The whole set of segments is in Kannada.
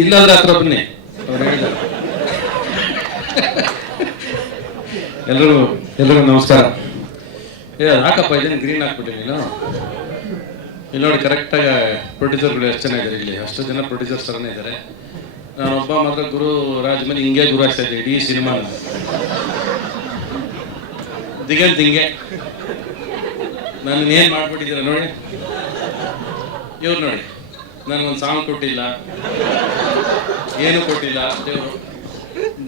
ಇಲ್ಲಾಂದ್ರೆ ಹತ್ರ ಬನ್ನಿ ಅವ್ರು ಹೇಳಿದ್ದಾರೆ. ಎಲ್ರಿಗೂ ನಮಸ್ಕಾರ. ಹಾಕಪ್ಪ ಇದೇನು ಗ್ರೀನ್ ಹಾಕ್ಬಿಟ್ಟೆ ನೀನು. ಇಲ್ಲಿ ನೋಡಿ ಕರೆಕ್ಟಾಗಿ ಪ್ರೊಡ್ಯೂಸರ್ಗಳು ಎಷ್ಟು ಚೆನ್ನಾಗಿದ್ದಾರೆ ಇಲ್ಲಿ, ಅಷ್ಟು ಜನ ಪ್ರೊಡ್ಯೂಸರ್ಸ್ ಥರನೇ ಇದ್ದಾರೆ. ನಾನೊಬ್ಬ ಮಾತ್ರ ಗುರು ರಾಜ್ ಮೇಲೆ ಹಿಂಗೆ ಗುರು ಆಗ್ತಾ ಇದ್ದೆ ಇಡೀ ಸಿನಿಮಾ. ದಿಗಂತ್ ಹಿಂಗೆ ನಾನು ಏನು ಮಾಡ್ಬಿಟ್ಟಿದ್ದೀರ ನೋಡಿ. ಇವ್ರು ನೋಡಿ ನನಗೊಂದು ಸಾಂಗ್ ಕೊಟ್ಟಿಲ್ಲ, ಏನು ಕೊಟ್ಟಿಲ್ಲ ದೇವರು.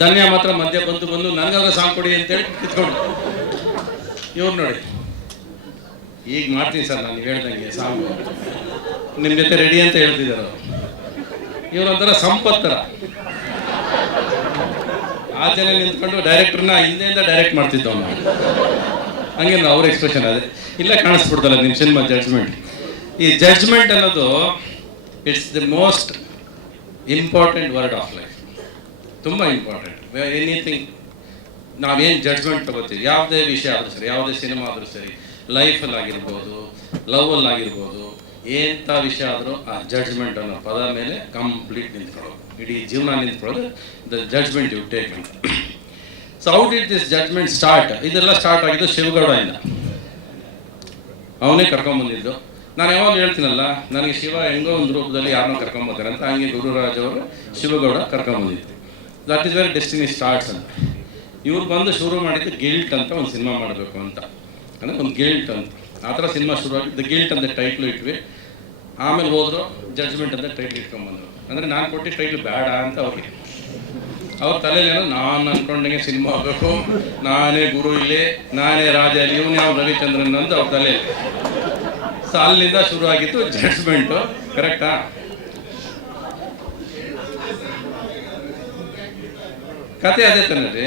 ಧನ್ಯ ಮಾತ್ರ ಮಧ್ಯ ಬಂದು ನನಗಾಗ ಸಾಂಗ್ ಕೊಡಿ ಅಂತೇಳಿ ಕಿತ್ಕೊಂಡು. ಇವ್ರು ನೋಡಿ ಈಗ ಮಾಡ್ತೀನಿ ಸರ್ ನಾನು ಹೇಳ್ದಂಗೆ ಸಾಂಗು, ನಿಮ್ಮ ಜೊತೆ ರೆಡಿ ಅಂತ ಹೇಳ್ತಿದ್ದಾರೆ. ಇವ್ರೊಂಥರ ಸಂಪತ್ತರ ಆ ಜನ ನಿಂತ್ಕೊಂಡು ಡೈರೆಕ್ಟರ್ನ ಹಿಂದೆಯಿಂದ ಡೈರೆಕ್ಟ್ ಮಾಡ್ತಿದ್ದವ್ ನಾವು. ಹಂಗೆ ಅವ್ರ ಎಕ್ಸ್ಪ್ರೆಷನ್ ಅದೇ ಇಲ್ಲ ಕಾಣಿಸ್ಬಿಡ್ತಲ್ಲ ನಿಮ್ಮ ಸಿನಿಮಾ ಜಡ್ಜ್ಮೆಂಟ್. ಈ ಜಡ್ಜ್ಮೆಂಟ್ ಅನ್ನೋದು it's the most important word of life. ತುಂಬ ಇಂಪಾರ್ಟೆಂಟ್. ಎನಿಥಿಂಗ್ ನಾವೇನು ಜಡ್ಜ್ಮೆಂಟ್ ತಗೋತೀವಿ, ಯಾವುದೇ ವಿಷಯ ಆದರೂ ಸರಿ, ಯಾವುದೇ ಸಿನಿಮಾ ಆದರೂ ಸರಿ, ಲೈಫಲ್ಲಿ ಆಗಿರ್ಬೋದು, ಲವಲ್ಲಿ ಆಗಿರ್ಬೋದು, ಎಂಥ ವಿಷಯ ಆದರೂ ಆ ಜಡ್ಜ್ಮೆಂಟ್ ಅನ್ನೋ ಪದ ಮೇಲೆ ಕಂಪ್ಲೀಟ್ ನಿಂತ್ಕೊಳ್ಳೋದು, ಇಡೀ ಜೀವನ ನಿಂತ್ಕೊಳ್ಳೋದು ದ ಜಡ್ಜ್ಮೆಂಟ್ ಯು ಟೇಕ್ ಅಂತ. So how did this judgment start? ಇದೆಲ್ಲ ಸ್ಟಾರ್ಟ್ ಆಗಿದ್ದು ಶಿವಗೌಡದಿಂದ. ಅವನೇ ಕರ್ಕೊಂಬಂದಿದ್ದು. ನಾನು ಯಾವಾಗ ಹೇಳ್ತೀನಲ್ಲ, ನನಗೆ ಶಿವ ಹೆಂಗೋ ಒಂದು ರೂಪದಲ್ಲಿ ಯಾರನ್ನೋ ಕರ್ಕೊಂಬರ್ತಾರೆ ಅಂತ, ಹಂಗೆ ಗುರುರಾಜ್ ಅವರು ಶಿವಗೌಡ ಕರ್ಕೊಂಬಂದಿದ್ದು. That is very destiny starts ಅಂತ. ಇವ್ರು ಬಂದು ಶುರು ಮಾಡಿದ್ದು ಗಿಲ್ಟ್ ಅಂತ ಒಂದು ಸಿನಿಮಾ ಮಾಡಬೇಕು ಅಂತ, ಅಂದರೆ ಒಂದು ಗಿಲ್ಟ್ ಅಂತ ಆ ಥರ ಸಿನಿಮಾ ಶುರುವಾಗಿ ದ ಗಿಲ್ಟ್ ಅಂತ ಟೈಟ್ಲು ಇಟ್ವಿ. ಆಮೇಲೆ ಹೋದ್ರು ಜಡ್ಜ್ಮೆಂಟ್ ಅಂತ ಟೈಟ್ಲ್ ಇಟ್ಕೊಂಡ್ಬಂದರು. ಅಂದರೆ ನಾನು ಕೊಟ್ಟಿದ್ದ ಟೈಟ್ಲು ಬೇಡ ಅಂತ ಅವ್ರಿಗೆ. ಅವ್ರ ತಲೆಯಲ್ಲೇನೋ ನಾನು ಅಂದ್ಕೊಂಡಂಗೆ ಸಿನಿಮಾ ಆಗಬೇಕು, ನಾನೇ ಗುರು ಇಲ್ಲಿ, ನಾನೇ ರಾಜ ಇಲ್ಲಿ, ಇವನು ಯಾವ ರವಿಚಂದ್ರನ್ ಅಂತ ಅವ್ರ ತಲೆಯಲ್ಲಿ. ಸೊ ಅಲ್ಲಿಂದ ಶುರು ಆಗಿತ್ತು ಜಡ್ಜ್ಮೆಂಟು. ಕರೆಕ್ಟಾ? ಕತೆ ಅದೇ ತಾನೆ ರೀ.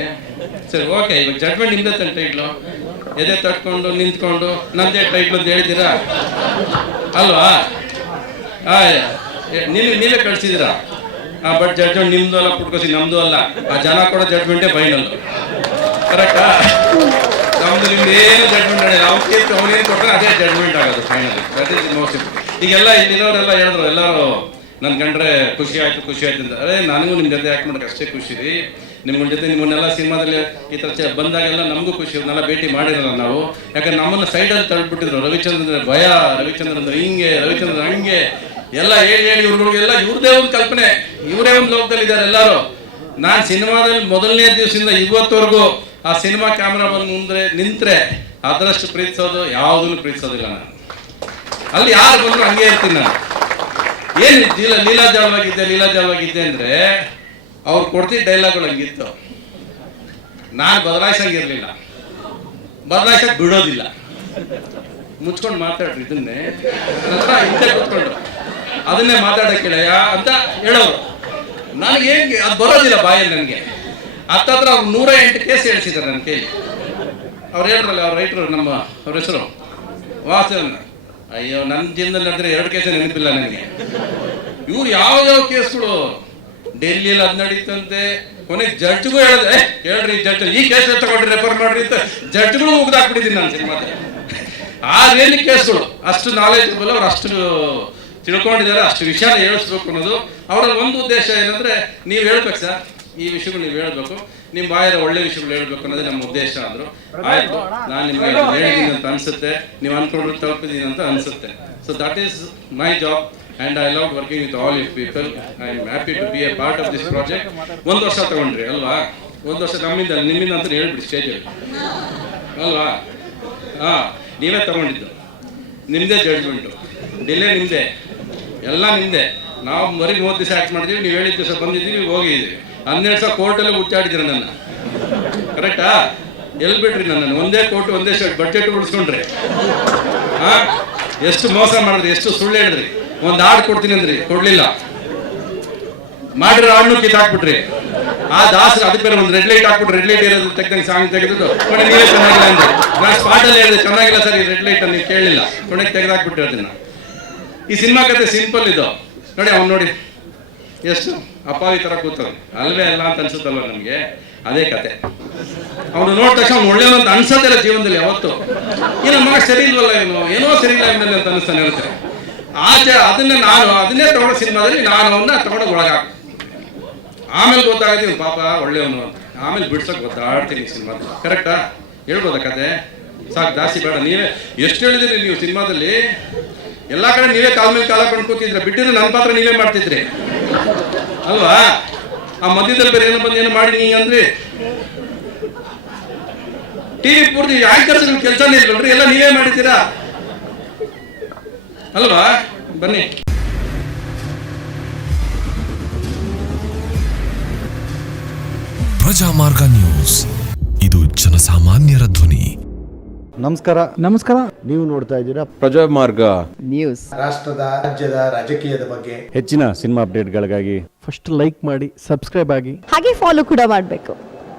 ಸರಿ, ಓಕೆ. ಇವಾಗ ಜಡ್ಜ್ಮೆಂಟ್ ನಿಮ್ಮದೇ ತಾನೆ ಟೈಟ್ಲು. ಎದೆ ತಟ್ಕೊಂಡು ನಿಂತ್ಕೊಂಡು ನಂದೇ ಟೈಟ್ಲು ಅಂತ ಹೇಳಿದ್ದೀರಾ ಅಲ್ವಾ? ನೀವೇ ಕಳಿಸಿದ್ದೀರಾ. ಬಟ್ ಜಡ್ಜ್ಮೆಂಟ್ ನಿಮ್ಮದು ಅಲ್ಲ, ಪುಟ್ಕೋಸಿ ನಮ್ಮದು ಅಲ್ಲ. ಆ ಜನ ಕೊಡೋ ಜಡ್ಜ್ಮೆಂಟೇ ಫೈನಲ್. ಕರೆಕ್ಟಾ? ನಮ್ದು ನಿಮ್ದು ಏನು ಜಡ್ಜ್ಮೆಂಟ್ ಮಾಡಿಲ್ಲ, ಅವನೇನು ಕೊಟ್ಟರೆ ಅದೇ ಜಡ್ಜ್ಮೆಂಟ್ ಆಗೋದು final. That is most important. ಈಗೆಲ್ಲ ಇಲ್ಲಿರೋರೆಲ್ಲ ಹೇಳಿದ್ರು, ಎಲ್ಲರೂ ನನ್ನ ಕಂಡ್ರೆ ಖುಷಿ ಆಯ್ತು ಅಂತ. ಅದೇ ನನಗೂ ನಿಮ್ಮ ಜೊತೆ ಯಾಕೆ ಮಾಡೋಕ್ಕೆ ಅಷ್ಟೇ ಖುಷಿ ರೀ. ನಿಮ್ಮ ಜೊತೆ ನಿಮ್ಮನ್ನೆಲ್ಲ ಸಿನಿಮಾದಲ್ಲಿ ಈ ಥರ ಬಂದಾಗೆಲ್ಲ ನಮಗೂ ಖುಷಿ. ಇವನ್ನೆಲ್ಲ ಭೇಟಿ ಮಾಡಿರಲ್ಲ ನಾವು, ಯಾಕಂದ್ರೆ ನಮ್ಮನ್ನು ಸೈಡಲ್ಲಿ ತಳ್ಳಿಬಿಟ್ಟಿದ್ರು. ರವಿಚಂದ್ರ ಭಯ, ರವಿಚಂದ್ರ ಅಂದ್ರೆ ಹಿಂಗೆ, ರವಿಚಂದ್ರ ಹಂಗೆ ಎಲ್ಲ ಹೇಳಿ ಇವ್ರುಗಳಿಗೆಲ್ಲ ಇವ್ರದೇ ಒಂದು ಕಲ್ಪನೆ, ಇವರೇ ಒಂದು ಲೋಕದಲ್ಲಿ ಇದ್ದಾರೆ ಎಲ್ಲರೂ. ನಾನು ಸಿನಿಮಾದಲ್ಲಿ ಮೊದಲನೇ ದಿವಸದಿಂದ ಇವತ್ತವರೆಗೂ ಆ ಸಿನಿಮಾ ಕ್ಯಾಮ್ರಾ ಬಂದು ಮುಂದೆ ನಿಂತರೆ ಅದರಷ್ಟು ಪ್ರೀತಿಸೋದು ಯಾವುದನ್ನು ಪ್ರೀತಿಸೋದಿಲ್ಲ ನಾನು. ಅಲ್ಲಿ ಯಾರು ಬಂದರೂ ಹಂಗೆ ಇರ್ತೀನಿ ನಾನು. ಏನು ಲೀಲಾಜಾಲವಾಗಿದ್ದೆ ಅಂದರೆ ಅವ್ರು ಕೊಡ್ತಿದ್ದ ಡೈಲಾಗ್ಗಳು ಹಂಗಿತ್ತು. ನಾನು ಬದಲಾಯಿಸಂಗಿರಲಿಲ್ಲ, ಬದಲಾಯಿಸಕ್ಕೆ ಬಿಡೋದಿಲ್ಲ. ಮುಚ್ಕೊಂಡು ಮಾತಾಡ್ರಿ, ಇದನ್ನೇ ನಂತರ ಹಿಂದೆ ಕೂತ್ಕೊಂಡು ಅದನ್ನೇ ಮಾತಾಡೋಕೆ ಕೇಳಯ್ಯ ಅಂತ ಹೇಳೋರು. ನನಗೆ ಹೆಂಗೆ ಅದು ಬರೋದಿಲ್ಲ ಬಾಯಲ್ಲಿ ನನಗೆ. ಹತ್ತತ್ರ ಅವ್ರು 108 ಕೇಸ್ ಹೇಳ್ಸಿದ್ದಾರೆ ನನ್ನ ಕೈಲಿ. ಅವ್ರು ಹೇಳ್ರಲ್ಲ, ಅವ್ರ ರೈಟ್ರು, ಅವ್ರ ಹೆಸರು ವಾಸನ. ಅಯ್ಯೋ, ನನ್ನ ಜೀವನದಲ್ಲಿ ನಡೆದ್ರೆ 2 ಕೇಸೇ ನೆನಪಿಲ್ಲ ನನಗೆ. ಇವ್ರು ಯಾವ ಕೇಸ್ಗಳು ಡೆಲ್ಲಿಯಲ್ಲಿ ಅದು ನಡೀತಂತೆ. ಕೊನೆಗೆ ಜಡ್ಜ್ಗೂ ಹೇಳಿದೆ, ಹೇಳ್ರಿ ಜಡ್ಜ್ ಈ ಕೇಸ್ ತಗೊಂಡ್ರಿ, ರೆಫರ್ ಮಾಡ್ರಿ ಅಂತ ಜಡ್ಜ್ಗಳು ಮುಗ್ದಾಕ್ಬಿಟ್ಟಿದ್ದೀನಿ ನಾನು ಸಿನಿಮಾದಲ್ಲಿ. ಆ ರೇಲಿ ಕೇಸ್ಗಳು ಅಷ್ಟು ನಾಲೆಜಬಲ್, ಅವ್ರು ಅಷ್ಟು ತಿಳ್ಕೊಂಡಿದ್ದಾರೆ, ಅಷ್ಟು ವಿಷಯ ಹೇಳಿಸ್ಬೇಕು ಅನ್ನೋದು ಅವರ ಒಂದು ಉದ್ದೇಶ. ಏನಂದ್ರೆ ನೀವು ಹೇಳ್ಬೇಕು ಸರ್, ಈ ವಿಷಯಗಳು ನೀವು ಹೇಳ್ಬೇಕು, ನಿಮ್ಮ ಬಾಯಿರ ಒಳ್ಳೆ ವಿಷಯಗಳು ಹೇಳ್ಬೇಕು ಅನ್ನೋದೇ ನಮ್ಮ ಉದ್ದೇಶ ಅಂದರು. ಆಯ್ತು, ನಾನು ನಿಮಗೆ ಹೇಳಿದ್ದೀನಿ ಅಂತ ಅನ್ಸುತ್ತೆ, ನೀವು ಅನ್ಕೊಂಡ್ರು ತಲುಪಿದ್ದೀನಿ ಅಂತ ಅನ್ಸುತ್ತೆ. So that is my job and I love working with all you people. I am happy to be a part of this project. 1 ವರ್ಷ ತಗೊಂಡ್ರಿ ಅಲ್ವಾ? 1 ವರ್ಷ ನಿಮ್ಮಿಂದ ಅಂತ ಹೇಳ್ಬಿಡಿ ಸ್ಟೇಜಲ್ಲಿ ಅಲ್ವಾ? ನೀವೇ ತಗೊಂಡಿದ್ದು, ನಿಮ್ಮದೇ ಜಡ್ಜ್ಮೆಂಟು, ಡಿಲೇ ನಿಮ್ಮದೇ, ಎಲ್ಲ ನಿಮ್ಮದೇ. ನಾವು ಬರೀ 30 ದಿವಸ ಆ್ಯಕ್ಟ್ ಮಾಡಿದ್ದೀವಿ, ನೀವು ಹೇಳಿದ ದಿವಸ ಬಂದಿದ್ದೀವಿ, ಹೋಗಿದ್ದೀವಿ. 12 ದಿವಸ ಕೋರ್ಟಲ್ಲೇ ಹುಚ್ಚಾಡಿದ್ದೀರ ನನ್ನ. ಕರೆಕ್ಟಾ? ಎಲ್ಲಿ ಬಿಟ್ರಿ ನನ್ನನ್ನು? ಒಂದೇ ಕೋರ್ಟ್, ಒಂದೇ ಬಡ್ಜೆಟ್ ಉಳಿಸ್ಕೊಂಡ್ರಿ. ಎಷ್ಟು ಮೋಸ ಮಾಡಿದ್ರಿ, ಎಷ್ಟು ಸುಳ್ಳು ಹೇಳಿದ್ರಿ. ಒಂದು ಹಾಡು ಕೊಡ್ತೀನಿ ಅಂದ್ರಿ, ಕೊಡ್ಲಿಲ್ಲ. ಮಾಡಿರೋ ಹಾಡನ್ನು ಕಿತ್ತಾಕ್ಬಿಟ್ರಿ. ಆ ದಾಸರು ಅದಕ್ಕೆ ಬೇರೆ ಒಂದು ರೆಡ್ ಲೈಟ್ ಹಾಕ್ಬಿಟ್ರು. ರೆಡ್ ಲೈಟ್ ಇರೋದು ತೆಗ್ದಂಗೆ ಸಾಂಗ್ ತೆಗೆದು ನೀವೇ ಚೆನ್ನಾಗಿಲ್ಲ ಅಂದ್ರೆ ನಾನು ಸ್ಪಾಟಲ್ಲಿ ಹೇಳಿದೆ, ಚೆನ್ನಾಗಿಲ್ಲ ಸರ್ ಈ ರೆಡ್ ಲೈಟ್ ನೀವು ಕೇಳಲಿಲ್ಲ, ಕೊನೆಗೆ ತೆಗೆದಾಕ್ಬಿಟ್ರಿ ಅದನ್ನ. ಈ ಸಿನಿಮಾ ಕತೆ ಸಿಂಪಲ್ ಇದು ನೋಡಿ. ಅವ್ನು ನೋಡಿ ಎಷ್ಟು ಅಪಾವಿ ಥರ ಕೂತವ್ರು, ಅಲ್ವೇ ಅಲ್ಲ ಅಂತ ಅನ್ಸುತ್ತಲ್ವ ನಮಗೆ. ಅದೇ ಕತೆ. ಅವನು ನೋಡಿದ ತಕ್ಷಣ ಅವ್ನು ಒಳ್ಳೆಯವನು ಅಂತ ಅನ್ಸೋದಿಲ್ಲ ಜೀವನದಲ್ಲಿ ಯಾವತ್ತು. ಏನೋ ಮಗ ಸರಿ ಇಲ್ವಲ್ಲ, ಇವನು ಏನೋ ಸರಿ ಇಲ್ಲ ಇವನಲ್ಲಿ ಅಂತ ಅನಿಸ್ತಾನೆ ಹೇಳ್ತಾರೆ. ಅದನ್ನೇ ತಗೊಂಡು ಸಿನಿಮಾದಲ್ಲಿ ನಾನು ಅವನ್ನ ತಗೊಂಡು ಒಳಗಾಕ ಆಮೇಲೆ ಗೊತ್ತಾಗುತ್ತೆ ಪಾಪ ಒಳ್ಳೆಯವನು ಅಂತ. ಆಮೇಲೆ ಬಿಡ್ಸಕ್ಕೆ ಗೊತ್ತಾಡ್ತೀನಿ ಸಿನಿಮಾದಲ್ಲಿ. ಕರೆಕ್ಟಾ? ಹೇಳ್ಬೋದಾ ಕತೆ? ಸಾಕು, ಜಾಸ್ತಿ ಬೇಡ. ನೀವೇ ಎಷ್ಟು ಹೇಳಿದಿರಿ ನೀವು ಸಿನಿಮಾದಲ್ಲಿ? ಎಲ್ಲ ಕಡೆ ನೀವೇ ಕಾಲ ಮೇಲೆ ಕಾಲ ಕೊಂಡು ಕೂತಿದ್ರೆ, ಬಿಟ್ಟಿದ್ರೆ ನನ್ನ ಪಾತ್ರ ನೀವೇ ಮಾಡ್ತಿದ್ರಿ ಅಲ್ವಾ? ಆ ಮಧ್ಯದಲ್ಲಿ ಬೇರೆ ಏನೋ ಬಂದು ಏನೋ ಮಾಡಿ ಅಂದ್ರೆ ಟಿವಿ ಪೂರ್ತಿ ಆಂಕರ್ಸ್ ಕೆಲಸನೇ ಇಲ್ವಲ್ರಿ, ಎಲ್ಲ ನೀವೇ ಮಾಡಿದ್ದೀರಾ ಅಲ್ವಾ? ಬನ್ನಿ. ಪ್ರಜಾಮಾರ್ಗ ನ್ಯೂಸ್, ಇದು ಜನಸಾಮಾನ್ಯರ ಧ್ವನಿ. ನಮಸ್ಕಾರ. ನೀವು ನೋಡ್ತಾ ಇದ್ದೀರಾ ಪ್ರಜಾಮಾರ್ಗ ನ್ಯೂಸ್. ರಾಷ್ಟ್ರದ ರಾಜ್ಯದ ರಾಜಕೀಯದ ಬಗ್ಗೆ ಹೆಚ್ಚಿನ ಸಿನಿಮಾ ಅಪ್ಡೇಟ್ಗಳಿಗಾಗಿ ಫಸ್ಟ್ ಲೈಕ್ ಮಾಡಿ, ಸಬ್ಸ್ಕ್ರೈಬ್ ಆಗಿ, ಹಾಗೆ ಫಾಲೋ ಕೂಡ ಮಾಡಬೇಕು.